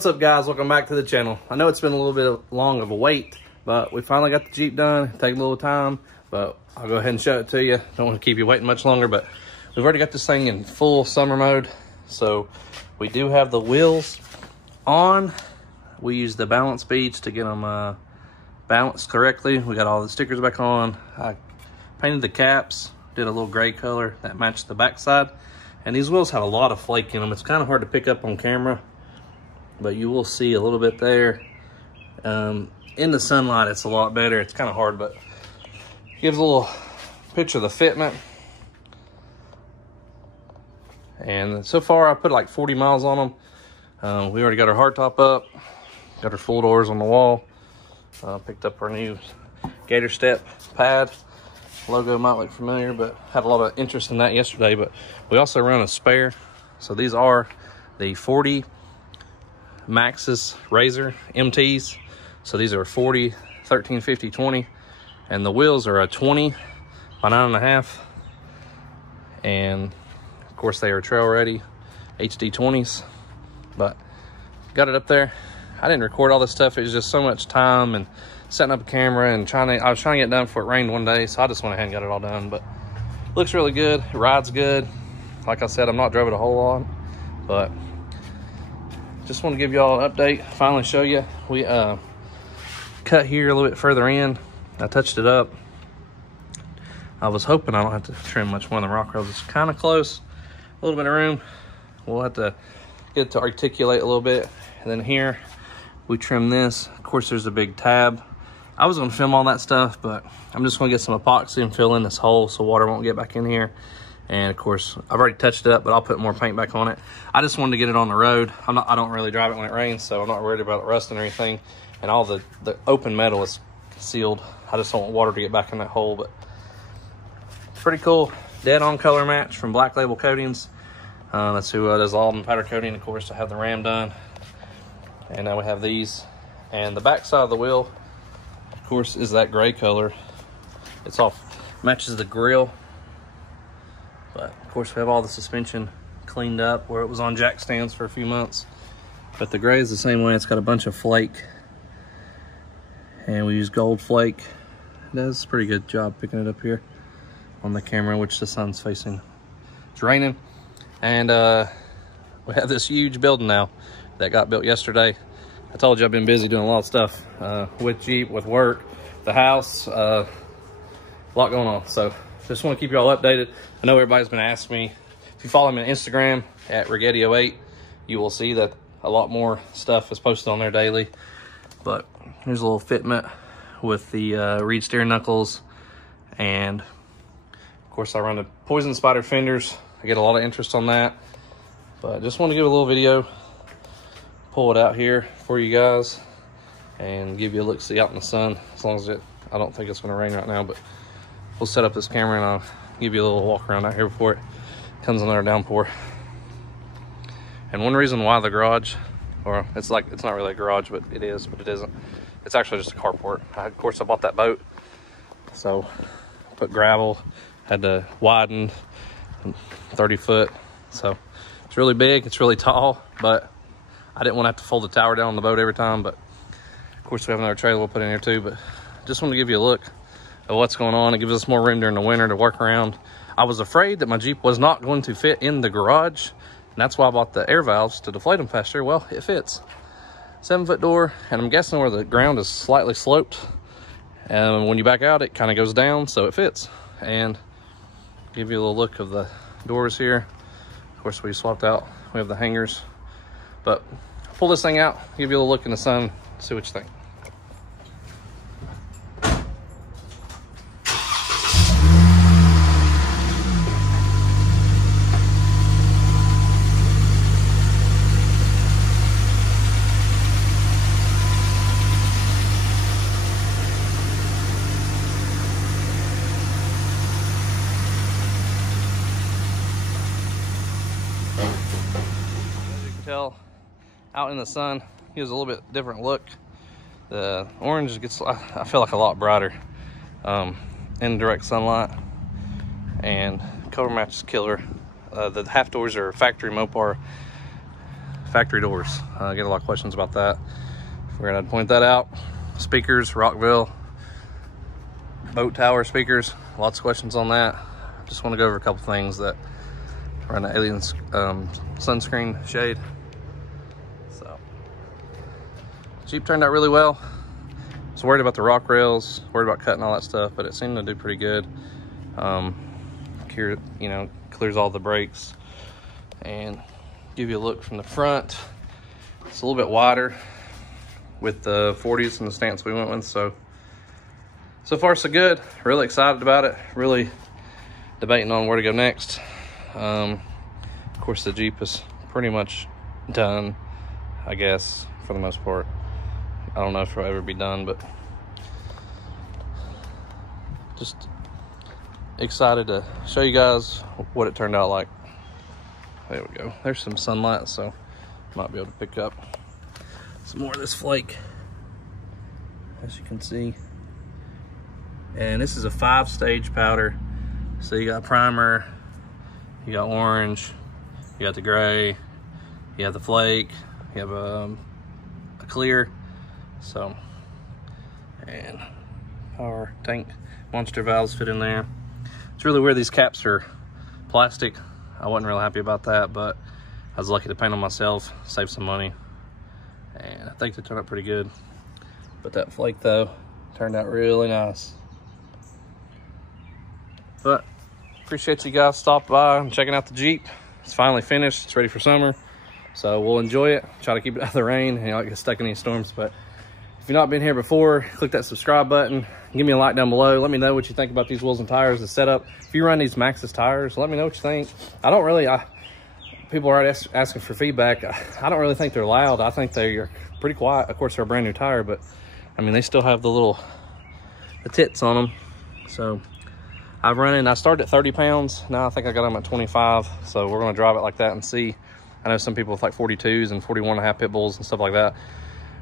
What's up, guys? Welcome back to the channel. I know it's been a little bit long of a wait, but we finally got the Jeep done. Take a little time, but I'll go ahead and show it to you. Don't want to keep you waiting much longer, but we've already got this thing in full summer mode. So we do have the wheels on. We use the balance beads to get them balanced correctly. We got all the stickers back on. I painted the caps, did a little gray color that matched the backside. And these wheels have a lot of flake in them. It's kind of hard to pick up on camera, but you will see a little bit there. In the sunlight, it's a lot better. It's kind of hard, but gives a little picture of the fitment. And so far, I put like 40 miles on them. We already got our hardtop up, got our full doors on the wall. Picked up our new Gator Step pad. Logo might look familiar, but had a lot of interest in that yesterday. But we also run a spare. So these are the 40 Maxxis Razor MTs. So these are 40, 13, 50, 20. And the wheels are a 20 by 9.5. And of course they are trail ready HD 20s. But got it up there. I didn't record all this stuff. It was just so much time and setting up a camera and I was trying to get it done before it rained one day. So I just went ahead and got it all done. But looks really good. It rides good. Like I said, I'm not driving it a whole lot, but just want to give y'all an update. Finally show you. We cut here a little bit further in. I touched it up. I was hoping I don't have to trim much more than rock rails. It's kind of close. A little bit of room. We'll have to get it to articulate a little bit. And then here we trim this. Of course, there's a big tab. I was going to film all that stuff, but I'm just going to get some epoxy and fill in this hole so water won't get back in here. And of course, I've already touched it up, but I'll put more paint back on it. I just wanted to get it on the road. I don't really drive it when it rains, so I'm not worried about it rusting or anything. And all the open metal is sealed. I just don't want water to get back in that hole, but it's pretty cool. Dead on color match from Black Label Coatings. That's who does all the powder coating. Of course, I have the ram done. And now we have these. And the back side of the wheel, of course, is that gray color. It's all matches the grill. But of course, we have all the suspension cleaned up where it was on jack stands for a few months. But the gray is the same way. It's got a bunch of flake. And we use gold flake. It does a pretty good job picking it up here on the camera, which the sun's facing. It's raining. And we have this huge building now that got built yesterday. I told you I've been busy doing a lot of stuff with Jeep, with work, the house, a lot going on. So just want to keep you all updated. I know everybody's been asking me. If you follow me on Instagram at Rigetti08, you will see that a lot more stuff is posted on there daily. But here's a little fitment with the reed steering knuckles. And of course, I run the poison spider fenders. I get a lot of interest on that. But I just want to give a little video, pull it out here for you guys, and give you a look see out in the sun. As long as I don't think it's going to rain right now, but we'll set up this camera and I'll give you a little walk around out here before it comes another downpour. And one reason why the garage, or it's not really a garage, but it is, but it isn't. It's actually just a carport. Of course, I bought that boat, so put gravel, had to widen 30 foot. So it's really big, it's really tall, but I didn't want to have to fold the tower down on the boat every time. But of course, we have another trailer we'll put in here too. But just want to give you a look at what's going on. It gives us more room during the winter to work around. I was afraid that my Jeep was not going to fit in the garage, and that's why I bought the air valves to deflate them faster. Well, it fits. 7-foot door, and I'm guessing where the ground is slightly sloped, and when you back out, it kind of goes down, so it fits. And give you a little look of the doors here. Of course, we swapped out. We have the hangers, but pull this thing out, give you a little look in the sun, see what you think. Out in the sun gives a little bit different look. The orange gets, I feel like, a lot brighter in direct sunlight, and color match is killer. The half doors are factory Mopar factory doors. I get a lot of questions about that. We're gonna point that out. Speakers, Rockville, boat tower speakers, lots of questions on that. Just want to go over a couple things that are in the Alien sunscreen shade. So, Jeep turned out really well. I was worried about the rock rails, worried about cutting all that stuff, but it seemed to do pretty good. Clears all the brakes. And give you a look from the front. It's a little bit wider with the 40s and the stance we went with. So far so good. Really excited about it. Really debating on where to go next. Of course, the Jeep is pretty much done, I guess, for the most part. I don't know if it'll ever be done, but just excited to show you guys what it turned out like. There we go. There's some sunlight, so might be able to pick up some more of this flake, as you can see. And this is a 5-stage powder. So you got primer, you got orange, you got the gray, you have the flake, you have a clear. So, and power tank monster valves fit in there. It's really weird these caps are plastic. I wasn't real happy about that, but I was lucky to paint them myself, save some money, and I think they turned out pretty good. But that flake though turned out really nice. But appreciate you guys stopping by and checking out the Jeep. It's finally finished. It's ready for summer, so we'll enjoy it. Try to keep it out of the rain and not get stuck in any storms. But if you've not been here before, click that subscribe button. Give me a like down below. Let me know what you think about these wheels and tires, the setup. If you run these Maxxis tires, let me know what you think. People are asking for feedback. I don't really think they're loud. I think they're pretty quiet. Of course, they're a brand new tire, but I mean, they still have the tits on them. So I've run it, I started at 30 pounds. Now I think I got them at 25. So we're gonna drive it like that and see. I know some people with like 42s and 41.5 pit bulls and stuff like that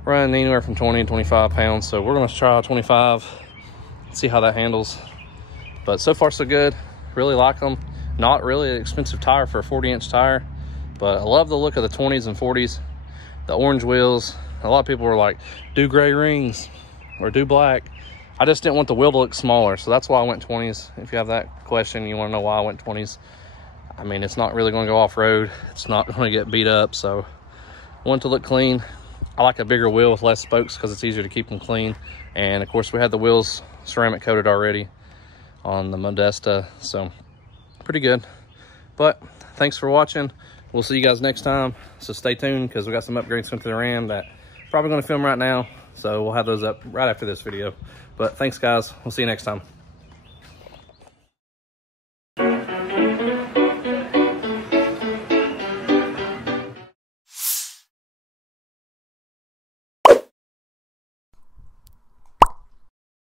run anywhere from 20 and 25 pounds. So we're gonna try 25, see how that handles. But so far so good. Really like them. Not really an expensive tire for a 40-inch tire, but I love the look of the 20s and 40s. The orange wheels. A lot of people were like, do gray rings or do black. I just didn't want the wheel to look smaller, so that's why I went 20s. If you have that question, you want to know why I went 20s. I mean, it's not really going to go off-road. It's not going to get beat up, so I want it to look clean. I like a bigger wheel with less spokes because it's easier to keep them clean. And of course, we had the wheels ceramic coated already on the Modesta, so pretty good. But thanks for watching. We'll see you guys next time, so stay tuned because we got some upgrades coming to the Ram that probably going to film right now, so we'll have those up right after this video. But thanks guys, we'll see you next time.